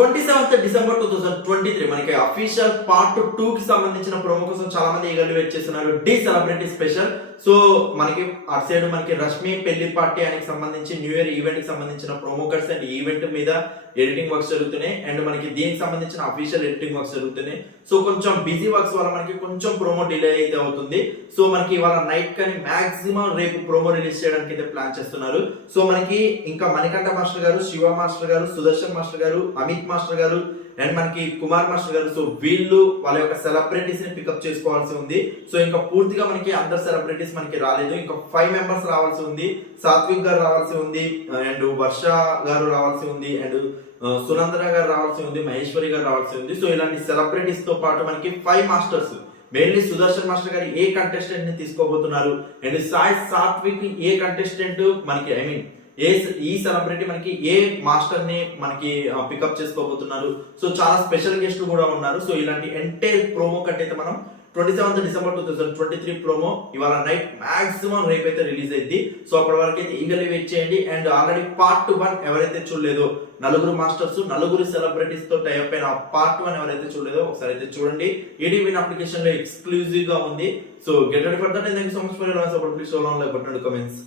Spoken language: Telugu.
December 2023 మనకి అఫీషియల్ పార్ట్ 2 కి సంబంధించిన ప్రోమో కోసం చాలా మంది ఈగర్లీ వెయిట్ చేస్తున్నారు. The celebrity special. సో మనకి అటు సైడ్ మనకి రష్మి పెళ్లి పార్టీ అని సంబంధించి న్యూ ఇయర్ ఈవెంట్ కి సంబంధించిన ప్రోమో కట్స్ అండ్ ఈవెంట్ మీద ఎడిటింగ్ వర్క్స్ జరుగుతున్నాయి అండ్ మనకి దీనికి సంబంధించిన అఫీషియల్ ఎడిటింగ్ వర్క్స్ జరుగుతున్నాయి. సో కొంచెం బిజీ వర్క్స్ వల్ల మనకి కొంచెం ప్రోమో డిలే అయితే అవుతుంది. సో మనకి ఇవాళ నైట్ కానీ మాక్సిమం రేపు ప్రోమో రిలీజ్ చేయడానికి అయితే ప్లాన్ చేస్తున్నారు. సో మనకి ఇంకా మణికంఠ మాస్టర్ గారు, శివ మాస్టర్ గారు, సుదర్శన్ మాస్టర్ గారు, అమిత్ మాస్టర్ గారు అండ్ మనకి కుమార్ మాస్టర్ గారు, సో వీళ్ళు వాళ్ళ యొక్క సెలబ్రిటీస్ ని పికప్ చేసుకోవాల్సి ఉంది. సో ఇంకా పూర్తిగా మనకి అందరు సెలబ్రిటీస్ మనకి రాలేదు, ఇంకా 5 మెంబర్స్ రావాల్సి ఉంది. సాత్విక్ గారు రావాల్సి ఉంది అండ్ వర్ష గారు రావాల్సి ఉంది అండ్ సునందన గారు రావాల్సి ఉంది, మహేశ్వరి గారు రావాల్సి ఉంది. సో ఇలాంటి సెలబ్రిటీస్ తో పాటు మనకి 5 మాస్టర్స్, మెయిన్లీ సుదర్శన్ మాస్టర్ గారు ఏ కంటెస్టెంట్ ని తీసుకోబోతున్నారు అండ్ సాత్విక్ ఏ కంటెస్టెంట్ మనకి ఈ సెలబ్రిటీ మనకి ఏ మాస్టర్ ని మనకి పికప్ చేసుకోబోతున్నారు. సో చాలా స్పెషల్ గెస్ట్ కూడా ఉన్నారు. సో ఇలాంటి ఎంటైర్ ప్రోమో కట్ అయితే మనం 27 December 2023 ప్రోమో ఇవాళ నైట్ మాక్సిమం రేపైతే రిలీజ్ అయింది. సో అప్పటి వరకు అయితే ఈగర్లీ వెయిట్ చేయండి. అండ్ ఆల్రెడీ పార్ట్ 1 ఎవరైతే చూడలేదో, నలుగురు మాస్టర్స్, నలుగురు సెలబ్రిటీస్ తో టైప్ అయిన పార్ట్ 1 ఎవరైతే చూడలేదో ఒకసారి అయితే చూడండి. ఈటీవీ అప్లికేషన్ లో ఎక్స్క్లూజివ్ గా ఉంది. So get ready for that. Thank you so much for your support. Please show like button and comments.